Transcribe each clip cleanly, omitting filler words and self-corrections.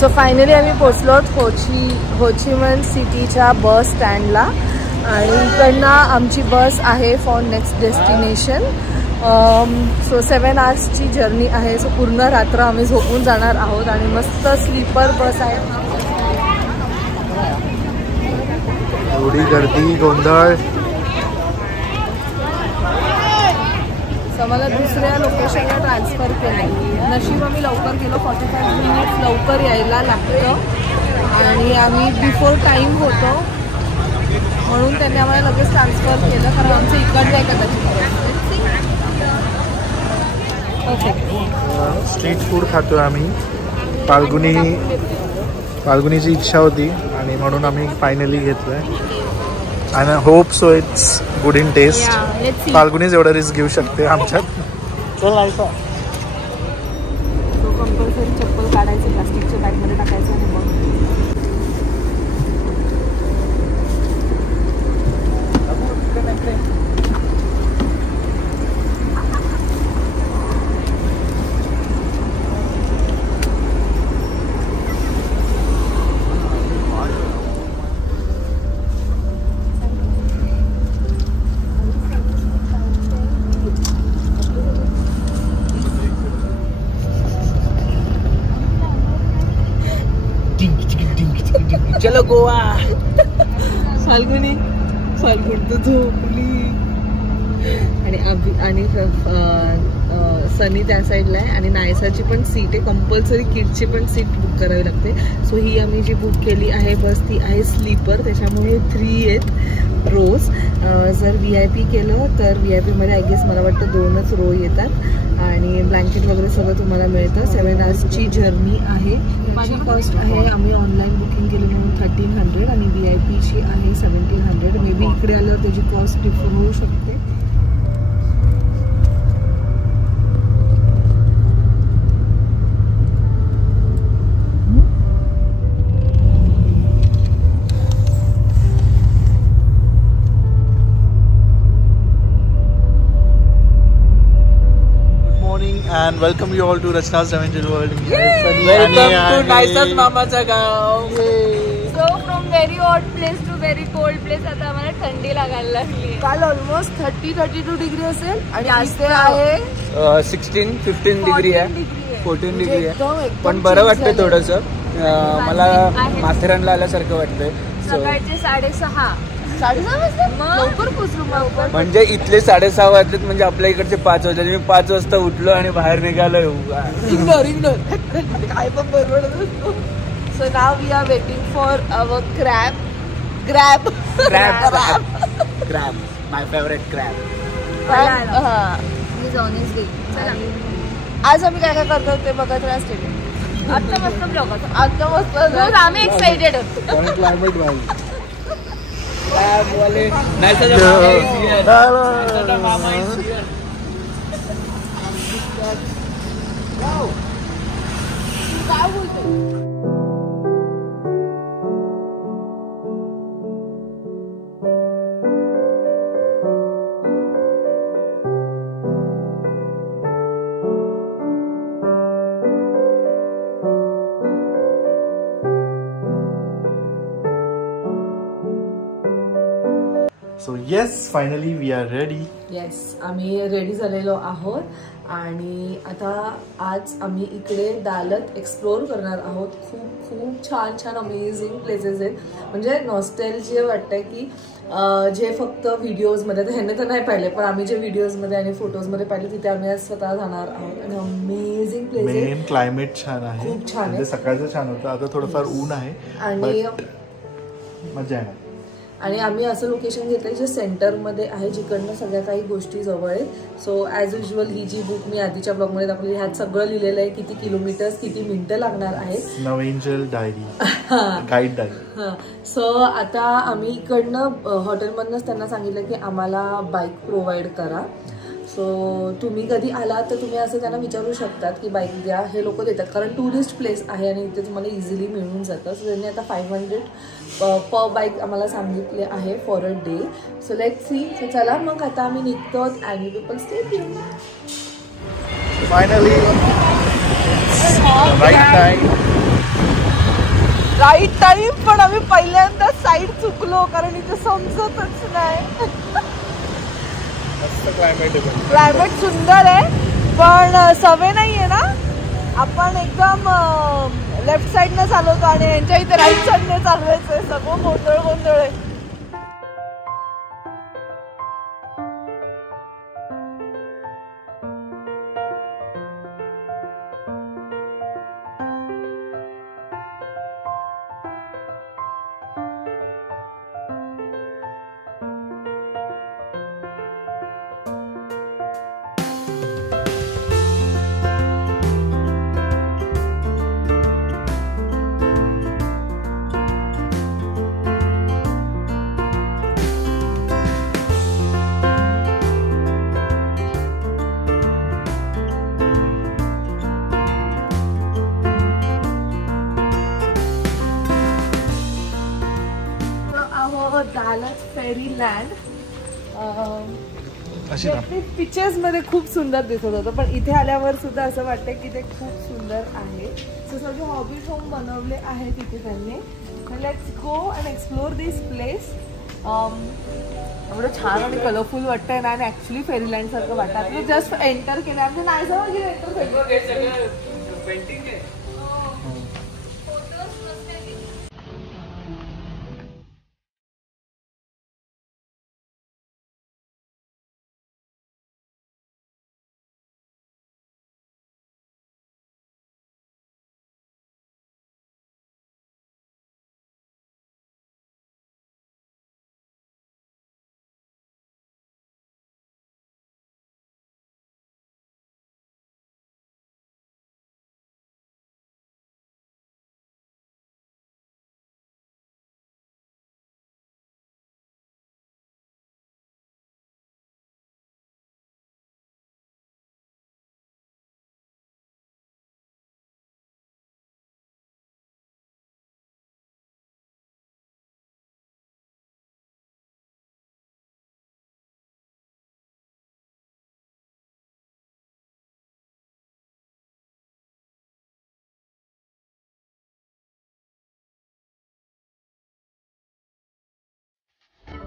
So finally आम्ही पोचलो होचिमन सिटीच्या बस स्टँडला आणि इकडनं आमची बस आहे फॉर नेक्स्ट डेस्टिनेशन. सो 7 आवर्सची जर्नी आहे. सो पूर्ण रात्र आम्ही झोपून जाणार आहोत आणि मस्त स्लीपर बस आहे. एवढी गर्दी गोंधळ. सो मला दुसऱ्या लोकेशनला ट्रान्सफर केलं. नशीब आम्ही लवकर गेलो. 45 मिनिट लवकर यायला लागतं आणि आम्ही बिफोर टाईम होतो म्हणून त्यांनी आम्हाला लगेच ट्रान्सफर केलं कारण आमचं इकडलं आहे कदाचित. स्ट्रीट फूड खातो आम्ही. फाल्गुनीची इच्छा होती आणि म्हणून आम्ही फायनली घेतलंय. आणि hope so it's good in taste. फाल्गुनीच एवढं रिस्क घेऊ शकते आमच्यात. चल ऐका. तो कंपल्सरी चप्पल काढायचं प्लास्टिकच्या बॅगमध्ये टाकायचं आणि मग चलो गोवा. फाल्गुन तर झोपली आणि सनी त्या साईडला आहे आणि नायसाची पण सीट आहे. कंपल्सरी किडची पण सीट बुक करावी लागते. सो ही आम्ही जी बुक केली आहे बस ती आहे स्लीपर, त्याच्यामुळे 3 आहेत रोज. जर VIP केलं तर VIP मध्ये आय गेस मला वाटतं 2च रो येतात आणि ब्लँकेट वगैरे सगळं तुम्हाला मिळतं. 7 आवर्सची जर्नी आहे. त्याची कॉस्ट आहे, आम्ही ऑनलाईन बुकिंग केली म्हणून 1300 आणि VIPची आहे 1700. मे बी इकडे आल्यावर त्याची कॉस्ट डिफर होऊ शकते. And welcome you all to Rachna's Adventure World. Welcome to Naisas मामाचा गाव. So from very hot place to very cold place आता आम्हाला थंडी लागायला लागली. काल ऑलमोस्ट 30-32 डिग्री असेल आणि आज ते आहे 16-15 डिग्री आहे. 14 डिग्री आहे. पण बरं वाटतं थोडंसं. मला माथेरानला आल्यासारखं वाटतंय. सकाळचे 6:30 लवकर पोचलो. म्हणजे इथले 6:30 वाजलेत म्हणजे आपल्या इकडचे 5 वाजले. मी 5 वाजता उठलो आणि बाहेर निघालो. इग्नोर काय पण बरोबर. So now we are waiting for our crab my favourite crab. आज आम्ही काय करतो ते बघत राहा. आता मस्त ब्लॉग होता. आता मस्त आम्ही एक्साइटेड होतो. क्लायमेट वाईज वाले मामा काय बोलतो. So yes, finally we are ready. Yes, आम्ही रेडी झालेलो आहोत आणि आता आज आम्ही इकडे दालत एक्सप्लोर करणार आहोत. खूप खूप छान छान अमेझिंग प्लेसेस आहेत. म्हणजे नॉस्टॅल्जिया वाटतंय की जे फक्त व्हिडिओजमध्ये ह्याने तर नाही पाहिले पण आम्ही जे व्हिडिओजमध्ये आणि फोटोजमध्ये पाहिले तिथे आम्ही आज स्वतः जाणार आहोत. आणि अमेझिंग प्लेस. मेन क्लायमेट छान आहे. खूप छान आहे. सकाळचं छान होतं. आता थोडंफार ऊन आहे आणि मजा आहे. आणि आम्ही असं लोकेशन घेतलंय जे सेंटरमध्ये आहे जिकडनं सगळ्या काही गोष्टी जवळ आहेत. सो ॲज युजल ही जी बुक मी आधीच्या ब्लॉगमध्ये दाखवली ह्यात सगळं लिहिलेलं आहे. किती किलोमीटर्स किती मिनिटं लागणार आहेत. नवेंजल डायरी गाईड डायरी. सो आता आम्ही इकडनं हॉटेलमधनंच त्यांना सांगितलं की आम्हाला बाईक प्रोव्हाइड करा. सो तुम्ही कधी आलात तर तुम्ही असं त्यांना विचारू शकतात की बाईक द्या. हे लोक देतात कारण टुरिस्ट प्लेस आहे आणि इथे तुम्हाला इझिली मिळून जातं. सो त्यांनी आता 500 पर बाईक आम्हाला सांगितले आहे for a day. So let's see. So चला मग आता आम्ही निघतो आणि people stay tune. Finally right time right time, पण आम्ही पहिल्यांदा साईड चुकलो कारण इथे समजतच नाही. क्लायमेट सुंदर आहे पण सवय नाहीये ना. आपण एकदम लेफ्ट साईडने चालवतो आणि यांच्या इथे राईट साईडने चालवायचंय. सगळं गोंधळ गोंधळ आहे. फेरीलँड पिक्चर्स मध्ये खूप सुंदर दिसत होतं पण इथे आल्यावर सुद्धा असं वाटतं की ते खूप सुंदर आहे. सो सगळे हॉबीज होम बनवले आहे तिथे त्यांनी. Let's go and explore this place. एवढं छान आणि कलरफुल वाटतंय ना आणि ऍक्च्युली फेरीलँड सारखं वाटतं. जस्ट एंटर केलं आमचं नाही जवळ गेलं एंटर पेंटिंग आहे.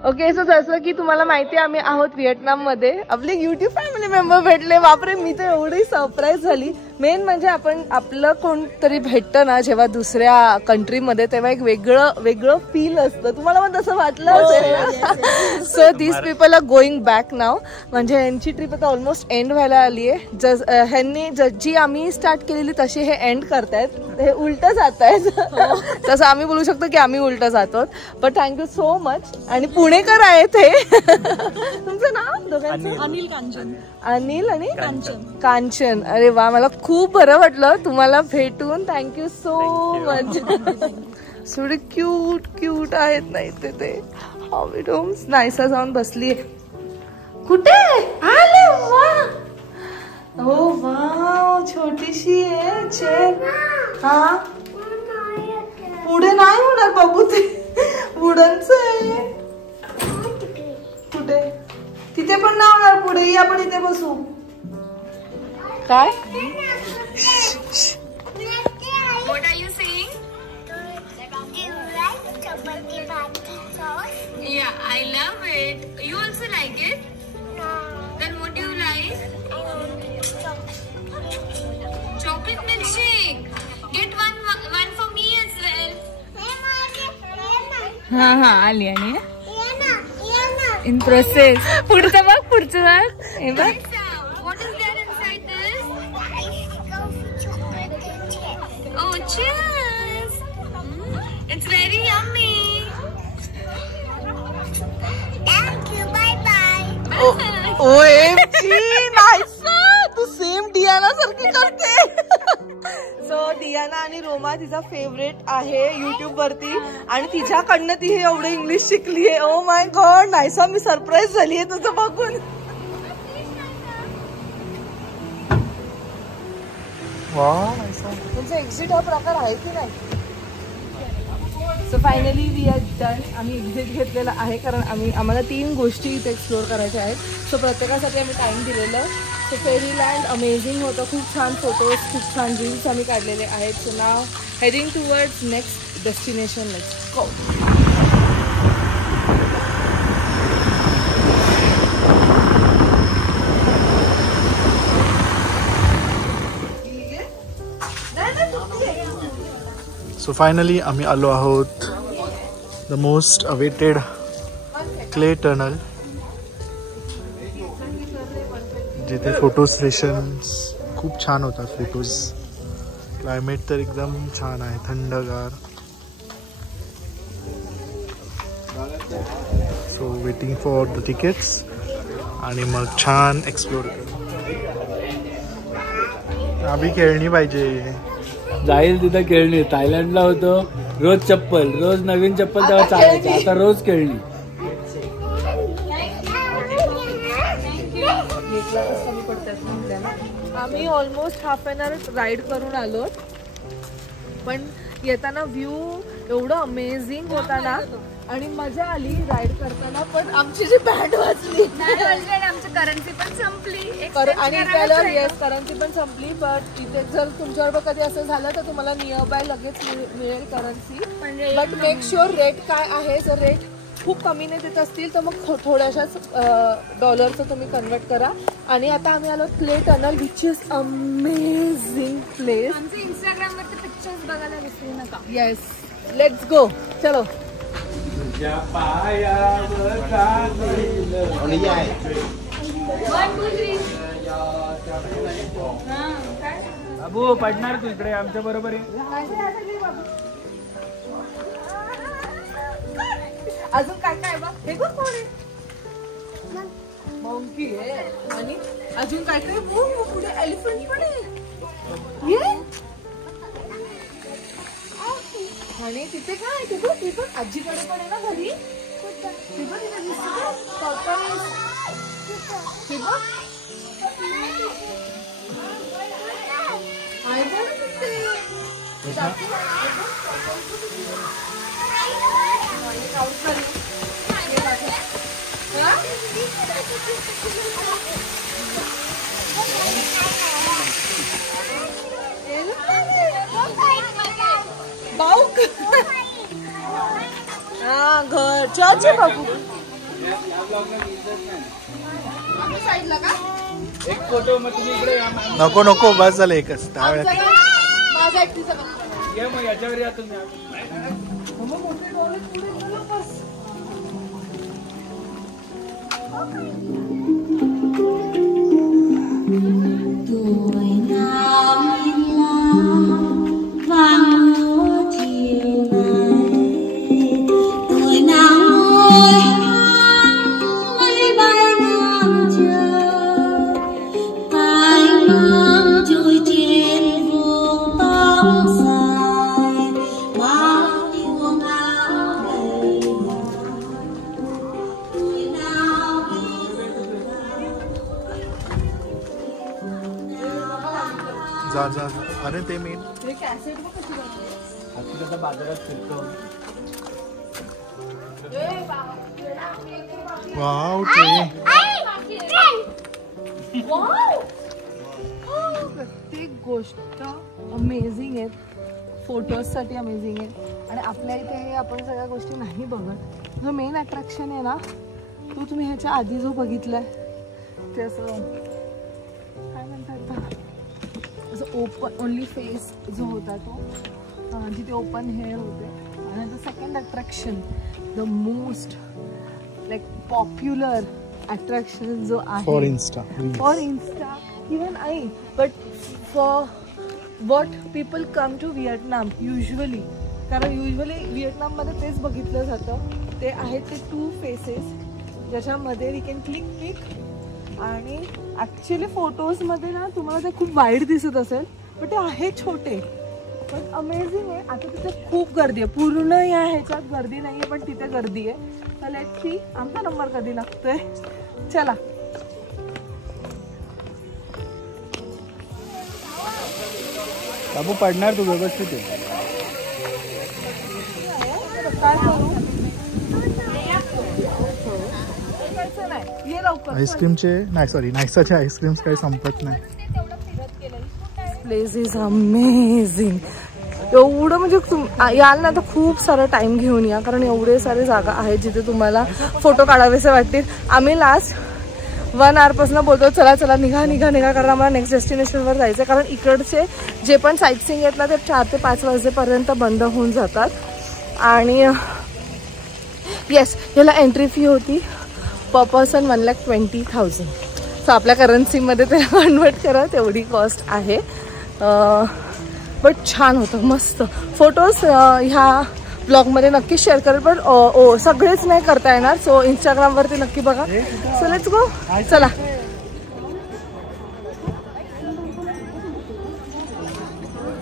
ओके. सो जसं की तुम्हाला माहिती आहे आम्ही आहोत व्हिएटनाममध्ये. आपले युट्यूब फॅमिली मेंबर भेटले. बापरे मी तर एवढी सरप्राईज झाली. मेन म्हणजे आपण आपलं कोणतरी भेटतं ना जेव्हा दुसऱ्या कंट्रीमध्ये तेव्हा एक वेगळं फील असतं. तुम्हाला पण तसं वाटलं असेल. So these people are going back now. म्हणजे यांची ट्रिप आता ऑलमोस्ट एंड व्हायला आली आहे. ह्यांनी जी आम्ही स्टार्ट केलेली तशी हे एंड करतायत. हे उलटं जात आहेत. तसं आम्ही बोलू शकतो की आम्ही उलटं जातो. But thank you so much. आणि पुणेकर आहेत ते. तुमचं नाव दोघांचं? अनिल कांचन. अनिल आणि कांचन. अरे वा मला खूप बरं वाटलं तुम्हाला भेटून. Thank you so much. थोडे क्यूट क्यूट आहेत नाही ते हॉबी होम्स. नायसा जाऊन बसली. कुठे आले? वा हो वा छोटीशी आहे चेअर. हा पुढे नाही होणार बघू ते वुडनच आहे. कुठे तिथे पण नाही होणार पुढे. आपण इथे बसू. काय What are you saying? Do you like chapati patti sauce? Yeah, I love it. You also like it? No. Then what do you like? I want chocolate milkshake. Get one for me as well. हा आली आणि in process. पुढचं बघ हे बघ. What is there inside this? Oh, cheers! It's very yummy. Thank you. Bye bye. OMG, nice. Tu same Diana सारखी करते. So Diana आणि रोमा तिचा फेवरेट आहे युट्यूब वरती आणि तिच्याकडनं ती हे एवढं इंग्लिश शिकली आहे. Oh my God Naysa me surprise झाली आहे तुझं बघून. तुमचा एक्झिट हा प्रकार आहे की नाही? So finally we are done. आम्ही एक्झिट घेतलेला आहे कारण आम्हाला 3 गोष्टी इथे एक्सप्लोअर करायच्या आहेत. सो प्रत्येकासाठी आम्ही टाईम दिलेलं. सो फेरीलँड अमेझिंग होतं. खूप छान फोटोज, खूप छान रील्स आम्ही काढलेले आहेत. So now heading towards next destination. Let's go. So finally आम्ही आलो आहोत the most awaited clay tunnel, जिथे फोटो सेशन्स खूप छान होतात. फोटोज, क्लायमेट तर एकदम छान आहे, थंडगार. So waiting for the tickets आणि मग छान एक्सप्लोर करू. आम्ही खेळणी पाहिजे. जाईल तिथं खेळणी. थायलंडला होतो रोज चप्पल, रोज नवीन चप्पल तेव्हा चालायचं, आता रोज खेळणी. आम्ही almost half an hour ride करून आलो, पण येताना व्ह्यू एवढं अमेझिंग होता ना आणि मजा आली राईड करताना. पण आमची जी बँड वाजली, आमची करन्सी पण संपली आणि त्याला येस करन्सी पण संपली. बट इथे जर तुमच्याबरोबर कधी असं झालं तर तुम्हाला नियर बाय लगेच मिळेल currency. But make sure rate काय आहे. जर रेट खूप कमीने देत असतील तर मग थोड्याशाच डॉलरचं तुम्ही कन्वर्ट करा. आणि आता आम्ही आलो clay tunnel, which is amazing place. आमचे इंस्टाग्रामवरचे पिक्चर्स बघायला विसरू नका. Yes, let's go. चलो. बाबू पडणार तू इकडे आमच्या बरोबर आहे. अजून काय काय बघ. हे बघ कोण आहे. मंकी आहे. आणि अजून काय काय पुढे एलिफंट पण आहे. आणि तिथे काय ते बघ, ती पण आजीकडे पण आहे ना घरी. ती बघ तिथे दिसते ती बघ. काय बरं दिसते. हा घर चर्च आहे बाबू. एक फोटो मग तुम्ही इकडे नको नको बस झालं एकच. ये मग याच्यावर या तुम्ही. जा. अरे ते मेन बाजारात फिरतो. वाव. प्रत्येक गोष्ट अमेझिंग आहेत. फोटोजसाठी अमेझिंग आहे. आणि आपल्या इथे आपण सगळ्या गोष्टी नाही बघत. जो मेन अट्रॅक्शन आहे ना तो तुम्ही ह्याच्या आधी जो बघितलाय ते असं काय म्हणतात, असं ओपन ओनली फेस जो होता तो, जिथे ओपन हेअर होते. आणि the second attraction, the most like popular attraction जो आहे for insta even I, but for what people come to Vietnam usually. कारण युजली व्हिएतनाममध्ये तेच बघितलं जातं. ते आहेत ते 2 फेसेस ज्याच्यामध्ये वी कॅन क्लिक. आणि ॲक्च्युली फोटोजमध्ये ना तुम्हाला ते खूप वाईट दिसत असेल, पण ते आहे छोटे पण अमेझिंग आहे. आता तिथे खूप गर्दी आहे. पूर्ण या ह्याच्यात गर्दी नाही आहे पण तिथे गर्दी आहे. तर लेट्स सी आमचा नंबर कधी लागतोय. चला. बाबू पडणार तू, व्यवस्थित आहे. काय करू? ये लवकर. आईस्क्रीमचे नाही, सॉरी नायसाचे आईस्क्रीम्स काही संपत नाही. Place is amazing. एवढं म्हणजे याल ना तर खूप सारा टाइम घेऊन या, कारण एवढे सारे जागा आहेत जिथे तुम्हाला फोटो काढावेसे वाटतील. आम्ही लास्ट 1 hour पासून बोलतो चला चला निघा निघा निघा, कारण आम्हाला नेक्स्ट डेस्टिनेशनवर जायचं. कारण इकडचे जे पण साईट सीइंग आहेत ना ते 4 ते 5 वाजेपर्यंत बंद होऊन जातात. आणि येस, याला एंट्री फी होती पर पर्सन 1,20,000. सो आपल्या करन्सीमध्ये ते कन्वर्ट करा, तेवढी कॉस्ट आहे. बट छान होतं, मस्त. फोटोज ह्या ब्लॉगमध्ये नक्की शेअर करेल, पण सगळेच नाही करता येणार. सो इंस्टाग्रामवरती नक्की बघा. So let's go. चला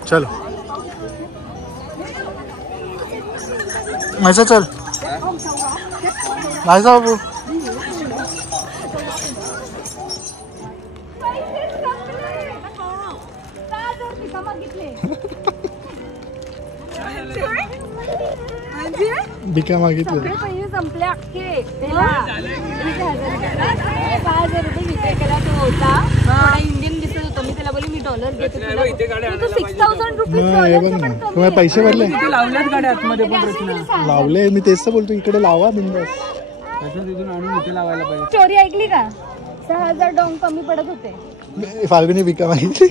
चलो नायसा, चल नायसा बाबू. भिका मागितले पैसे संपले अख्खे. 5,000 रुपये विचार केला तो होता, इंडियन दिसत होतं. मी त्याला बोलली मी डॉलर घेते, 6,000 रुपये. तुम्हाला पैसे भरले? लावल्यात गाड्या आतमध्ये पण लावले. मी तेच तर बोलतो, इकडे लावा बिंदास. तिथून आणून इथे लावायला पाहिजे. स्टोरी ऐकली का? 6,000 डॉंग कमी पडत होते. फाल्गुनी भिका मागितली.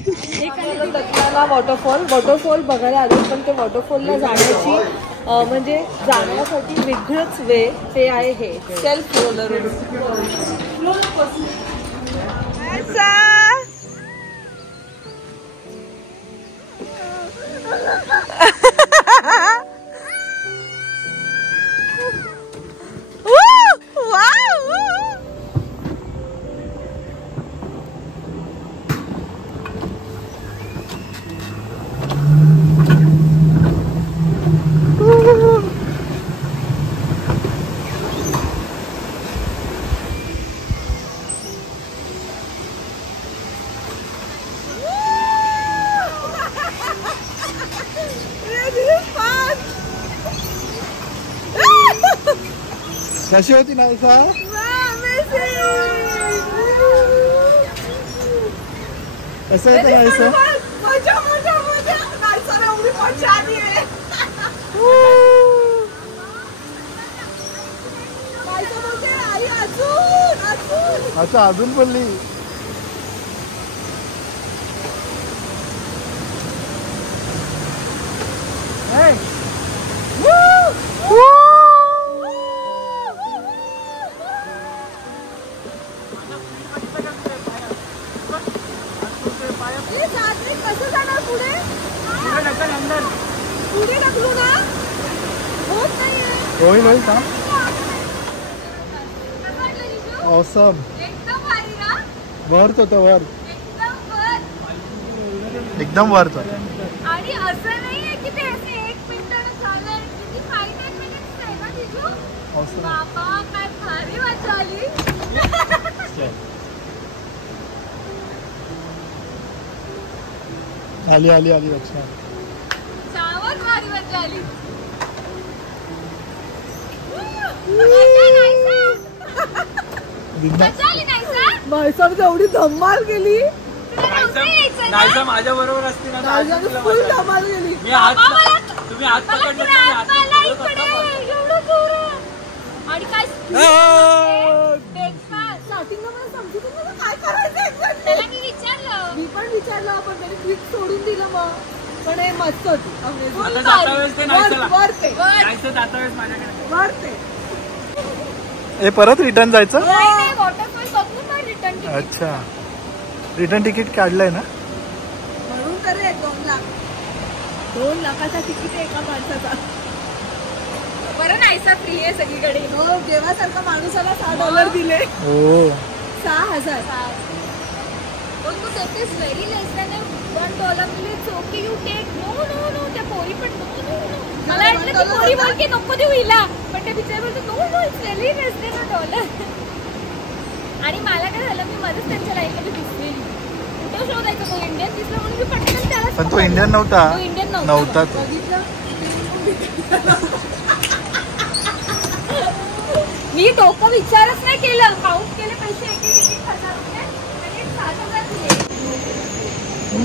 वॉटरफॉल बघायला आलो, पण ते वॉटरफॉलला जाण्याची म्हणजे जाण्यासाठी वेगळंच वे ते आहे. हे सेल्फ रोलर. कशी होती नायसा? कसं होतं नायसा? अच्छा, अजून बोलली. होईल होईल का? ऑसम. वर्थ होतं, वर्थ. एकदम वर्थ होतं. आणि असं नाहीये की ते असे 1 मिनिटानं झालं, किती 5-10 मिनिट्स आहे ना तिजू. बाबा काय भारी मजा आली. आली आली आली लक्षात. सावध भारी मजा आली. नायसा एवढी धमाल गेली. नायसा माझ्या बरोबर असते ना, फुल धमाल गेली. तुम्ही हात पकडले. आणि काय काय करायचं त्याला मी विचारलं. मी पण विचारलं, पण त्याने ट्रिप सोडून दिलं. मग पण हे मस्त होती. हे परत रिटर्न जायचं? वॉटरफॉल अच्छा, रिटर्न तिकीट काढलंय ना? म्हणून तर 2 लाख. 2 लाखाचा तिकीट आहे एका माणसाचा. बरं नायसा फ्री आहे सगळीकडे. हो, देवासारखा माणूसाला $6 दिले. हो, 6,000. That is very less than $1. It's okay, you take. No. त्या पोरी पण no. मला वाटलं ती पोरी बोल की नको देऊ हिला, पण ते बिचारे बोलतो no, it's very less than $1. आणि मला काय झालं, मी मध्येच त्यांच्या लाईनमध्ये दिसलेली. कुठं शोधायचं, तो इंडियन दिसला म्हणून मी पटकन त्याला. पण तो इंडियन नव्हता. तो इंडियन नव्हता तो. मी डोकं विचारच नाही केलं, काउंट केले पैसे 1,000 रुपये आणि 7,000 दिले.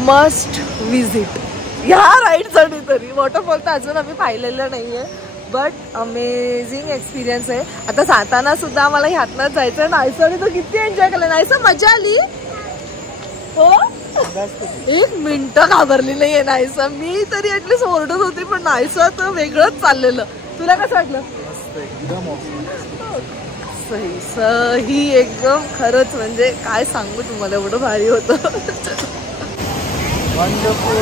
मस्ट विजिट ह्या राईडसाठी तरी. वॉटरफॉल तर अजून आम्ही पाहिलेलं नाहीये, बट अमेझिंग एक्सपिरियन्स आहे. आता जाताना सुद्धा आम्हाला ह्यातनंच जायचं. नायसाने तर किती एन्जॉय केलं. नायसा मजा आली हो. 1 मिनिटं घाबरली नाहीये नायसा. मी तरी ऍटलीस्ट ओरडत होती, पण नायसा तर वेगळंच चाललेलं. तुला कसं वाटलं? सही एकदम. खरंच म्हणजे काय सांगू तुम्हाला, एवढं भारी होतं. वंडरफुल.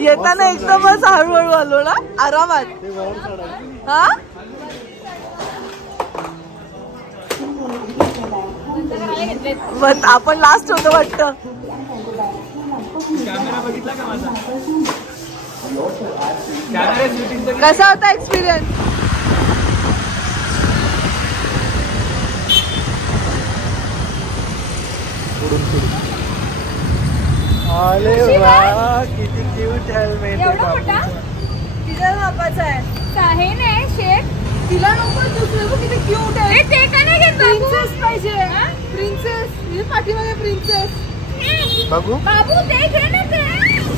येताना एकदमच हळूहळू आलो ना, आरामात. हा आपण लास्ट होतो वाटतं. कसा होता एक्सपिरियन्स? अरे वा, किती क्यूट हेल्मेट मोठा तिच्या बापाचा आहे. साहेन आहे शेट. तिला नको, दुसरं किती क्यूट आहे. ते का नाही घेत? प्रिन्सेस पाहिजे. प्रिन्सेस पाठीमागे प्रिन्सेस. बघू बाबू ते घे ना ते.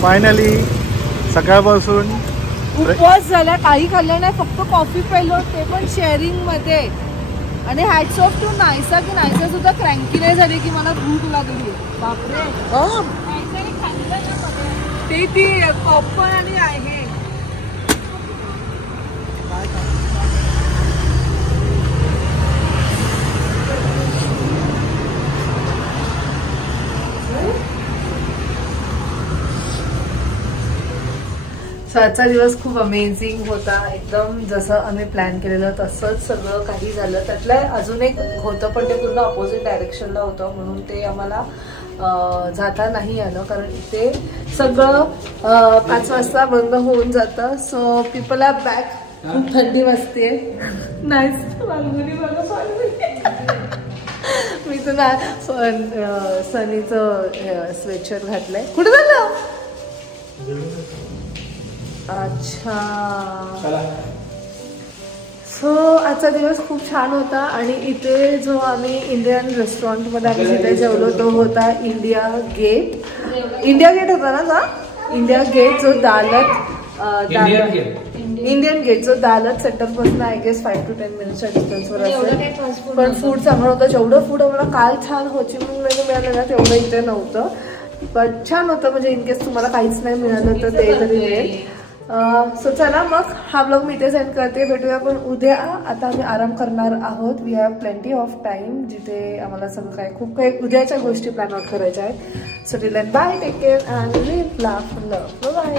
फायनली सकाळपासून उपवास झाला, काही खाल्लं नाही, फक्त कॉफी प्यायलो, ते पण शेअरिंग मध्ये. आणि हॅट्स ऑफ टू नायसा की नायसा सुद्धा क्रँकी नाही झाली की मला भूक लागली. बापरे. ते ती पॉपकॉर्न आणि आहे. आजचा दिवस खूप अमेझिंग होता. एकदम जसं आम्ही प्लॅन केलेलं तसंच सगळं काही झालं. त्यातलं अजून एक होतं, पण ते पूर्ण अपोजिट डायरेक्शनला होतं, म्हणून ते आम्हाला जाता नाही आलं. कारण ते सगळं 5 वाजता बंद होऊन जातं. So people are back. खूप थंडी वाजते. नाईस फाल्गुनी बघा, फाल्गुनी. मी तुला सनीचं स्वेटशर्ट घातलंय. कुठे झालं? अच्छा. सो आजचा दिवस खूप छान होता. आणि इथे जो आम्ही इंडियन रेस्टॉरंटमध्ये आम्ही जिथे जेवलो तो होता इंडिया गेट. इंडिया गेट होता ना का? इंडिया गेट जो इंडियन गेट जो दालत सेंटर पासून आय गेस 5 to 10 मिनिट्सच्या डिस्टन्सवर असेल. पण फूड चांगलं होतं. जेवढं फूड आम्हाला काल छान होचिमिनमध्ये मिळालं ना तेवढं इथे नव्हतं. पण छान होतं. म्हणजे इनकेस तुम्हाला काहीच नाही मिळालं तर ते तरी मिळेल. सो चला मग हा ब्लॉग मी इथे सेंड करते. भेटूया पण उद्या. आता आम्ही आराम करणार आहोत. We have plenty of time, जिथे आम्हाला सगळं काय खूप काही उद्याच्या गोष्टी प्लॅन आउट करायच्या आहेत. So till then bye, take care and live, laugh, love. Bye.